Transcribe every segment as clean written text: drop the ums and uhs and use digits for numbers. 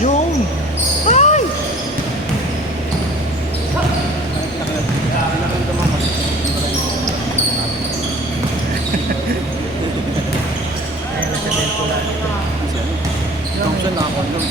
Yung! Ay! Ayan, nasa tempo lang. Thompson na ako nun.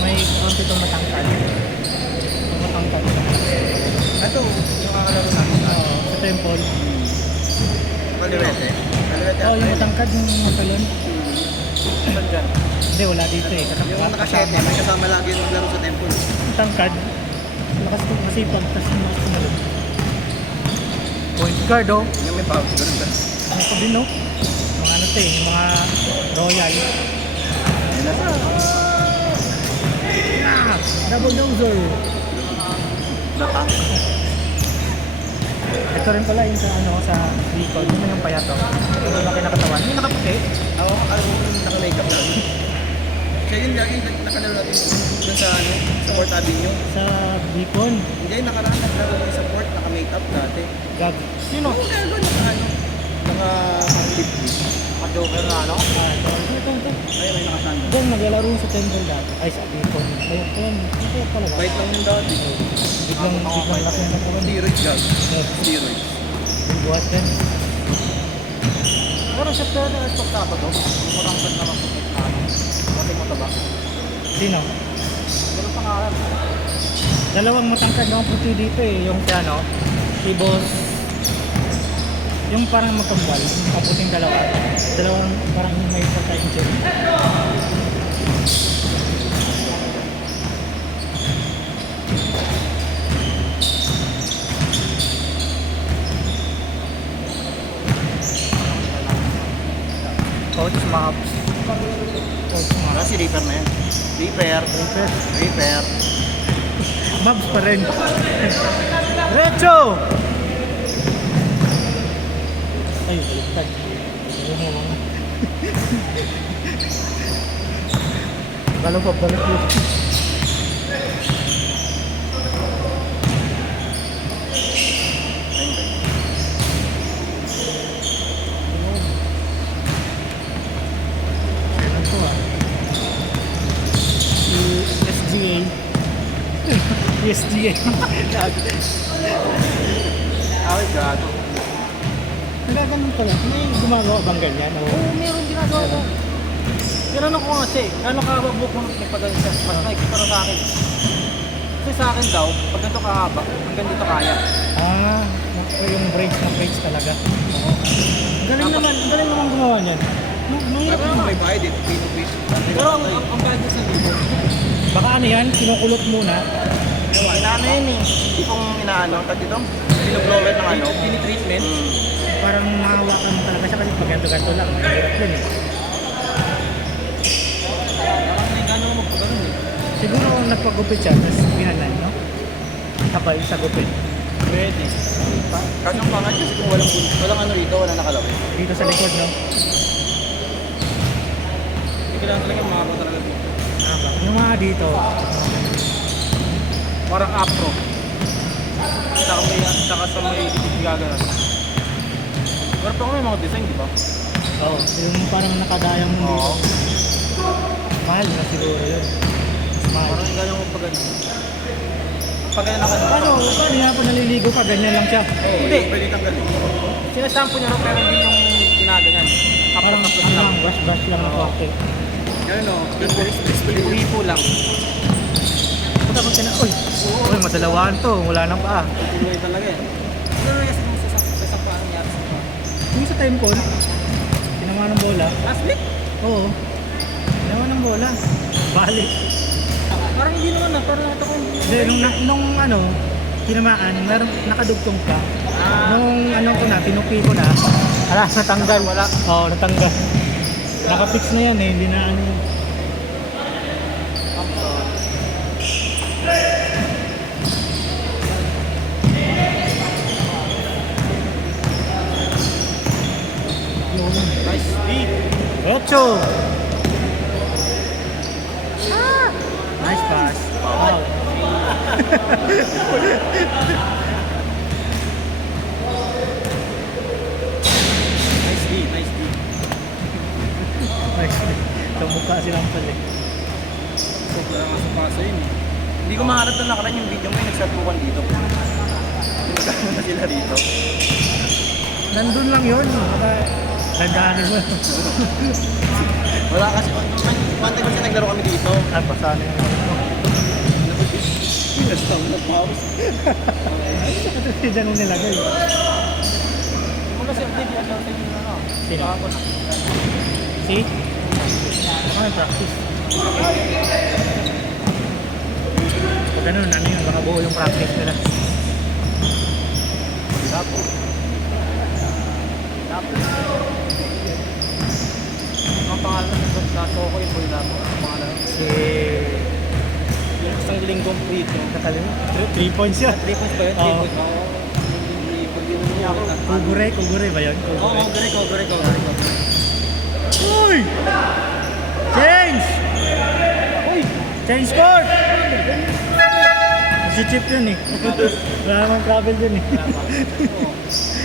May konti itong matangkad. Itong matangkad. Ito, nakakalaro namin. Oo, sa temple. Kaliwete. Kaliwete Oo, yung matangkad, yung mapalon. Saan dyan? Hindi, wala dito eh. Yung nakasete, may kasama lagi yung maglaro sa temple. Matangkad. Lakas ko masipag, tapos yung lakas kumalun. Point guard oh. Yung may pawis, ganun ba? Ano ko din oh. Mga ano to eh, yung mga royal. Ayun na sa. Ah! Double dozer. Natang. Ito rin pala yung sa ano sa vehicle. Yun yung payato. Yung laki na katawan. Yung nakaputi. Ako, alam mo yung naka-makeup lang. Siya yun lagi nakalaro natin dun sa ano, sa Port Avenue. Sa beacon. Hindi, nakaraan naglaro yung sa Port, naka-makeup dati. Gag. Sino? Oo, kaya ba naka-ano? Naka-50. Naka-joker na ano? Ah, ito. Ay, may nakasanda. Doon naglalaro sa temple dati. Ay, sa beacon. Ayun, ayun. Ito pala ba? Bait lang yung dati. Biglang laki na katawan. Steroids gag. Steroids. Yung buhat yan. Parang siya pero na-stock dapat to. Parang ba't naman po na ano. Kasi mo ba? Sino? Ganun pangalan. Dalawang matangkad na puti dito eh. Yung si ano, si boss. Yung parang magkambal, yung kaputing dalawa. Dalawang parang may pagka-injury. Coach Maps. Coach Maps. Si Reaper na yan. Reaper. Reaper. Maps pa rin. Recho! Ay, baliktad. Ayun mo mga. Galaw pa balik yun. Ano to ah? Si SGA. SGA. Ay, gato. Nagaganon pala. May gumagawa bang ganyan? O? Oo, meron ginagawa ko. Tinanong ko kasi, gano'n kababuk mo nagpadala siya? Mas like, para sa akin. Kasi sa akin daw, pag ganito kahaba, hanggang dito kaya. Ah, yung brakes talaga. Oo. Galing naman gumawa niyan. Mahirap naman. may bayad dito, pino-piso. Pero ang bayad sa dito, Baka ano yan, kinukulot muna. inaano yun eh. Hindi pong inaano, tag dito, binoblower ng ano. Tinitreatment. Parang mahawakan mo talaga siya kasi pag ganto-ganto lang. Mahirap yun eh. Parang may gano'n mo pag ganun eh. Siguro nagpagupit siya, tapos pinanan, no? Sabay sa gupit. Pwede. Kaso ang pangat kasi kung walang ano rito, walang nakalawin. Dito sa likod, no? Hindi kailangan talaga makakaw talaga dito. Yung mga dito, Parang afro. Saka sa may gaganon. Pero pa may mga design, di ba? oh, yung parang nakadayang mo dito. Mahal na siguro yun. Mahal. Parang gano'n mo pag ganun. Pag ganun ako. Paano nga po naliligo pa, ganyan lang siya. Hindi. Pwede tanggalin. Sinasampo niya rin pero hindi yung ginaganyan. Parang Tapos ano lang. lang, brush lang na konti. Ganun o. Hipo lang. Punta ko na, uy, madalawaan to, wala nang paa. Tuloy talaga eh. Ano na kasi sa sampaan nangyari sa mga? Yung sa temple, tinamaan ng bola. Last week? Oo, tinamaan ng bola. Balik. Parang hindi naman na. Parang nakita ko hindi. Hindi, nung ano, tinamaan, meron nakadugtong ka. Nung ano ko na, tinupi ko na, ala, natanggal. Wala. Oo, natanggal. Nakapix na yan eh, hindi na ano yun. Nice. Ocho! Nice pass. Wow. Nice D. Nice D. Nice. Kamukha silang pala eh. Wala nga sa paso yun. Hindi ko maharap na nakaraan yung video mo yung nagsatukan dito. Magkano na sila rito. Nandun lang yun. Nagdaanin mo. Wala kasi, one time kasi naglaro kami dito. Ay, pasano yung Pinastang na pause. Kasi dyan yung nilagay. Kung kasi update yan lang sa inyo ano. Sino? Kahapon. See? Ano yung practice? Pag ganun, ano yun, baka buo yung practice nila. Lapo. Ang pangalan sa Soko yung Boy Lapo. Ang pangalan. Si... Yung isang linggong free ito. Nakalimutan. 3 points yun. 3 points ba yun? 3 Oo. points. Oo. Hindi pag-inom niya ako. Kugure ba yun? Oo, Kogure. Uy! Change! Uy! Change court! Si Chip yun eh. Wala namang travel dun eh.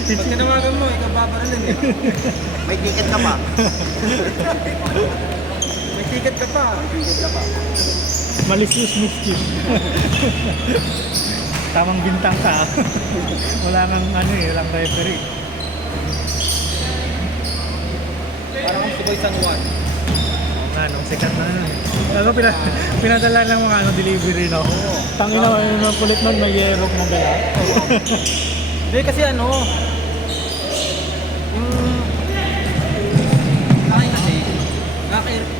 Pag tinawagan mo, ikaw babaralin eh. May ticket ka pa. May ticket ka pa. Malicious mischief. Tamang bintang ka. Wala kang ano eh, walang referee. Parang kang si Boy San Juan. Ano, sikat na nun. Ano, pinadala ng mga ano, delivery, no? Oo. Tangina, yung kulit nun, may yerok na dala. Hindi kasi ano, yung akin kasi,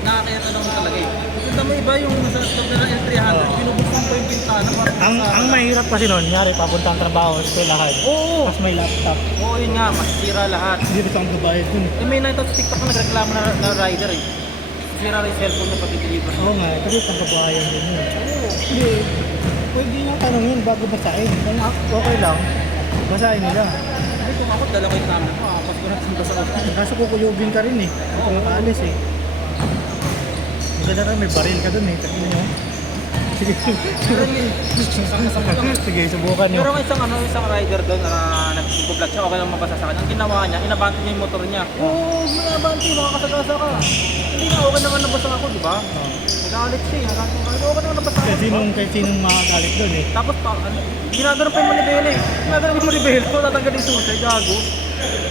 nakakayat ano talaga eh. Kita mo iba yung sa stock na L300, Oo. binubuksan ko yung bintana para Ang mahirap kasi nun, nyari, papuntang trabaho, eskwelahan. Oo, Tapos may laptop. oo yun nga, masisira lahat. Hindi rin kang babayad dun. Eh may nakita sa TikTok na nagreklamo na rider eh. Sira rin yung cellphone na pag-deliver. Oo nga, kasi pang kabahayan din yun. Hindi, pwede nyo tanongin bago basahin. Kung okay lang, basahin nila. Hindi kung ako, dala ko yung camera ko, pas ko natin basa ako. Kaso kukuyugin ka rin eh. Kung aalis eh. Maganda rin, may baril ka dun eh. Tignan nyo. Sige, sige, subukan nyo. Pero may isang rider doon na nag-vlog siya, okay lang mabasa sa kanya. Ang ginawa niya, inabante niya yung motor niya. Oo, inabante, makakasagasa ka. Hindi na, okay naman nabasa ako, di ba? Oh. Nagalit siya, okay naman nabasa ako. Kahit sinong makakalit dun eh. Tapos pa, ginagano pa yung manibela eh. Ginagano pa yung manibela, tatanggalin yung susay, gago.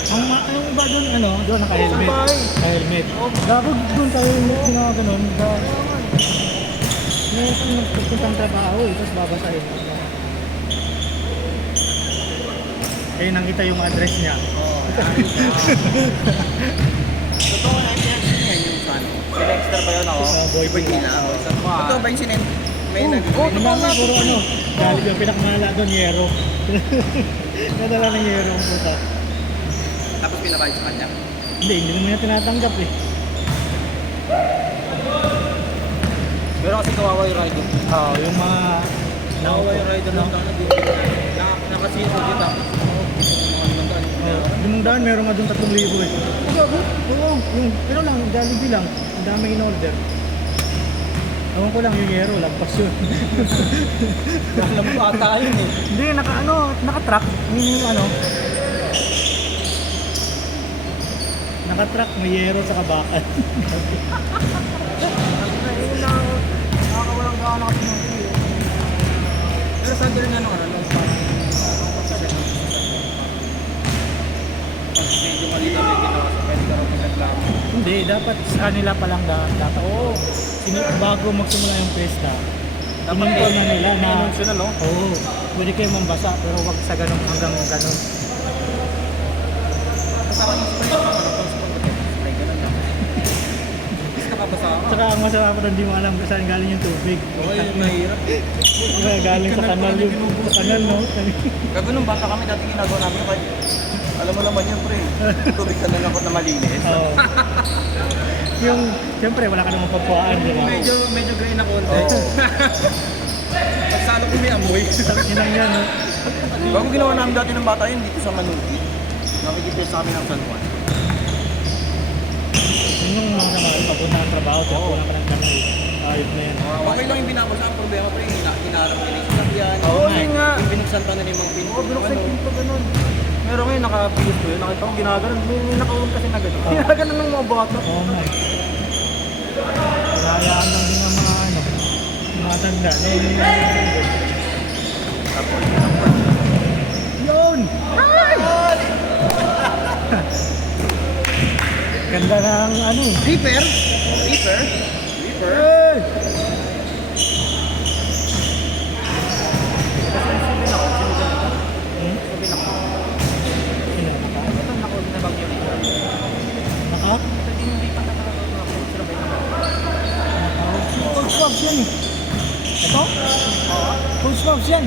Ang iba dun, ano, doon naka-helmet. Sabay. Naka-helmet. Gago doon tayo ginawa ganun. May nagpupuntang trabaho eh, tapos babasahin. Eh, nakita yung address niya. Oo, totoo na yan yung sana. Si Dexter ba yun ako? Boy Pagkila ako. Totoo ba yung sinend? May nag- Oo, totoo nga. Puro ano, galing yung pinakmala doon, yero. Nadala ng yero ang puta. Tapos pinabayad sa kanya? Hindi naman niya tinatanggap eh. Pero kasi kawawa yung rider. Oo, yung mga... Kawawa yung rider lang doon. Nakasito dito tapos. Yung daan, meron nga doon 3,000 eh. Oo, pero lang, Jollibee lang. Ang dami in-order. Ewan ko lang, yung yero, lagpas yun. Alam mo ata yun eh. Hindi, naka-truck. Yung ano, naka-truck, may yero sa kabakan. Nakakawalang gana kasi ng video. Pero sabi rin ano, medyo mali kami ginawa sa pwede ka rin magreklamo. Hindi, dapat sa kanila pa lang dapat. Oo, bago magsimula yung pesta, Dapat ininfo na nila na, anunsyo na, no? oo, pwede kayo mambasa, pero wag sa ganun hanggang ganun. Basta ka ng spray, spray ka na lang. Basta nakabasa ka. Saka ang masama pa doon, di mo alam kung saan galing yung tubig. Oo, yun mahirap. Galing sa kanal yung kanal, no? Gago nung bata kami dati ginagawa namin kahit alam mo naman yun, pre. Tubig sa nalangkot na malinis. Oo. Yung, siyempre, wala ka namang pagpuaan, di ba? Medyo gray na konti. Oo. Pagsalo ko may amoy. Inang yan, no? Bago ginawa namin dati ng bata yun dito sa Manuki. Nakikipir sa kami ng San Juan. Yun yung mga kamari, papunta ng trabaho, kaya pulang ka ng kanal. Ayos na yan. Okay lang yung binabasa ang problema, pre. Hinarap nila yung sasakyan. Oo, yun nga. Yung binuksan pa nila yung mga pinto. Oo, binuksan yung pinto, ganun. Meron ngayon, naka-pilis ko yun. Nakita ko ginaganon. May nakaulong kasi na gano'n. Ginaganon ng mga bata. Oo nga eh. Hayaan lang din ang mga ano. Matanda. Tapos, Yun! Ay! Ganda ng ano eh. Reaper. Hey! Sabi na ako, sinugan ito. Hmm? Sabi na ako. Sino? Naka? Ito nakuha na bagyo rin. Naka? Ito din yung lipat na talaga ako. Sinabay na ako. Full swabs yan eh. Ito? Full swabs yan.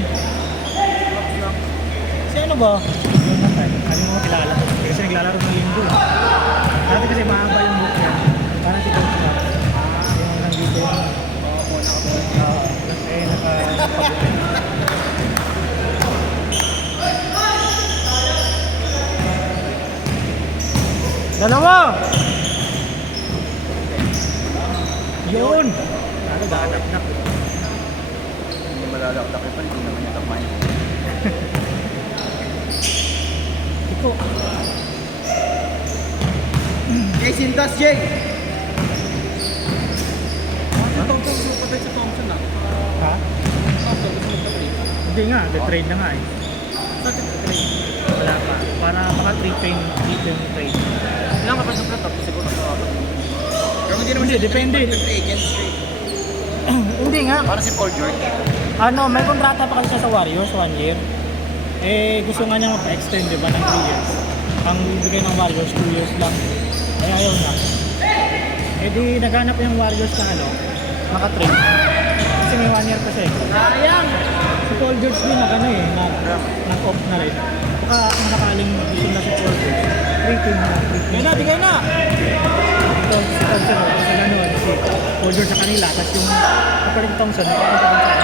Si ano ba? Yun na tayo. Ano mo kilala? Kasi naglalaro ng linggo. Dati kasi mahaba yung book yan. Parang si Coach Bob. Yung nandito yung... Oo, nakabuhay. Eh, nakapabutin. Dalawa! Yun! Ano ba? Anak-anak. Hindi malalaktak pa, hindi naman niya kamay. Iko. Jay Sintas, Jay! Si Thompson, patay si Thompson ah. Ha? Thompson, gusto magpa-trade. Hindi nga, the-trade na nga eh. Saan ka trade? Wala pa. Para baka 3-10 trade. Ilang kapag sa top, siguro sa apat. Pero hindi Hindi, depende. free agent straight. Hindi nga. Para si Paul George. Ano, may kontrata pa kasi siya sa Warriors, 1 year. Eh, gusto nga niya mapa-extend, di ba, ng 3 years. Ang bibigay ng Warriors, 2 years lang. Ay, ayaw na. Eh, di naghanap yung Warriors na ano, naka-trade. Kasi may 1 year pa siya eh. Sayang! Si Paul George din nag-ano eh, nag-off na rin. Baka nakaling gusto na si Paul George. 3-team na. Bigay na! Thompson, kasi ano, si Paul George sa kanila, tapos yung kapalit Thompson, nakapunta dun sa